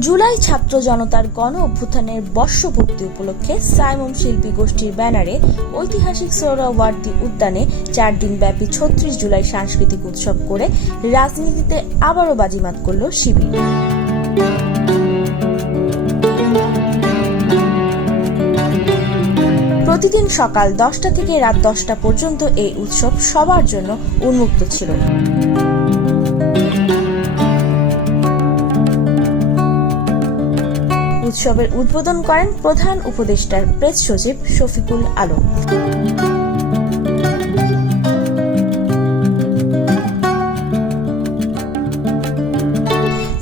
জুলাই ছাত্র জনতার গণ অভ্যুত্থানের বর্ষপূর্তি উপলক্ষে সাইমম শিল্পী গোষ্ঠীর ব্যানারে ঐতিহাসিক সোহরাওয়ার্দী উদ্যানে চার দিন ব্যাপী ছত্রিশ জুলাই সাংস্কৃতিক উৎসব করে রাজনীতিতে আবারও বাজিমাত করল শিবির। প্রতিদিন সকাল দশটা থেকে রাত দশটা পর্যন্ত এই উৎসব সবার জন্য উন্মুক্ত ছিল। উৎসবের উদ্বোধন করেন প্রধান উপদেষ্টার প্রেস সচিব শফিকুল আলম।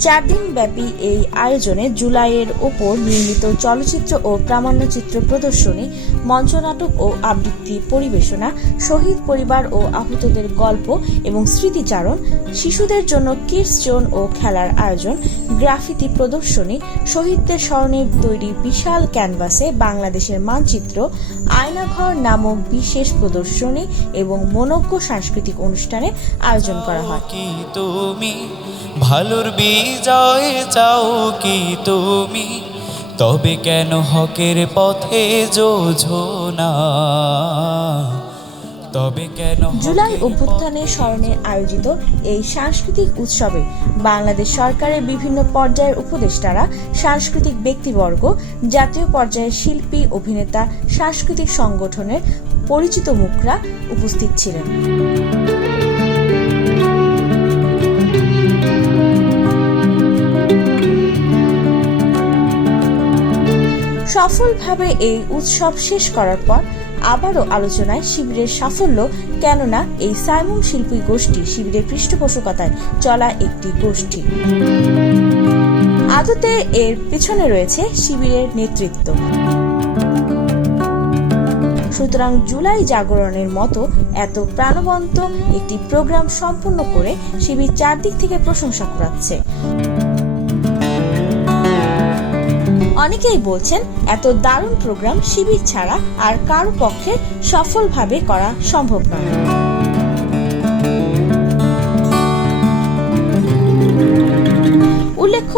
চার দিন ব্যাপী এই আয়োজনে জুলাইয়ের ওপর নির্মিত চলচ্চিত্র ও প্রামাণ্যচিত্র প্রদর্শনী, মঞ্চনাটক ও আবৃত্তি পরিবেশনা, শহীদ পরিবার ও আহতদের গল্প এবং স্মৃতিচারণ, শিশুদের জন্য কিডস জোন ও খেলার আয়োজন, গ্রাফিতি প্রদর্শনী, শহীদদের স্মরণে তৈরি বিশাল ক্যানভাসে বাংলাদেশের মানচিত্র, আয়নাঘর নামক বিশেষ প্রদর্শনী এবং মনজ্ঞ সাংস্কৃতিক অনুষ্ঠানের আয়োজন করা হয়। ভালোর বিজয় চাও কি তুমি? তবে কেন হকের পথে যোঝো না? তবে কেন জুলাই অভ্যুত্থানের স্মরণে আয়োজিত এই সাংস্কৃতিক উৎসবে বাংলাদেশ সরকারের বিভিন্ন পর্যায়ের উপদেষ্টারা সাংস্কৃতিক ব্যক্তিবর্গ জাতীয় পর্যায়ের শিল্পী অভিনেতা সাংস্কৃতিক সংগঠনের পরিচিত মুখরা উপস্থিত ছিলেন। সফলভাবে এই উৎসব শেষ করার পর আবারও আলোচনায় শিবিরের সাফল্য, কেননা এই সাইমন শিল্পী গোষ্ঠী শিবিরের পৃষ্ঠপোষকতায় চলা একটি গোষ্ঠী। আদতে এর পেছনে রয়েছে শিবিরের নেতৃত্ব। সুতরাং জুলাই জাগরণের মতো এত প্রাণবন্ত একটি প্রোগ্রাম সম্পন্ন করে শিবির চারদিক থেকে প্রশংসা কুড়াচ্ছে। অনেকেই বলছেন এত দারুণ প্রোগ্রাম শিবির ছাড়া আর কারও পক্ষে সফলভাবে করা সম্ভব নয়।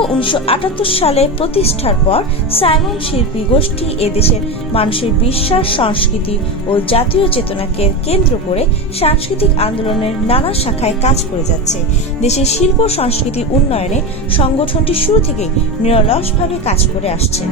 উনিশশো সালে প্রতিষ্ঠার পর সাইমন শিল্পী গোষ্ঠী এদেশের মানুষের বিশ্বাস, সংস্কৃতি ও জাতীয় চেতনাকে কেন্দ্র করে সাংস্কৃতিক আন্দোলনের নানা শাখায় কাজ করে যাচ্ছে। দেশের শিল্প সংস্কৃতি উন্নয়নে সংগঠনটি শুরু থেকেই নিরলসভাবে কাজ করে আসছে।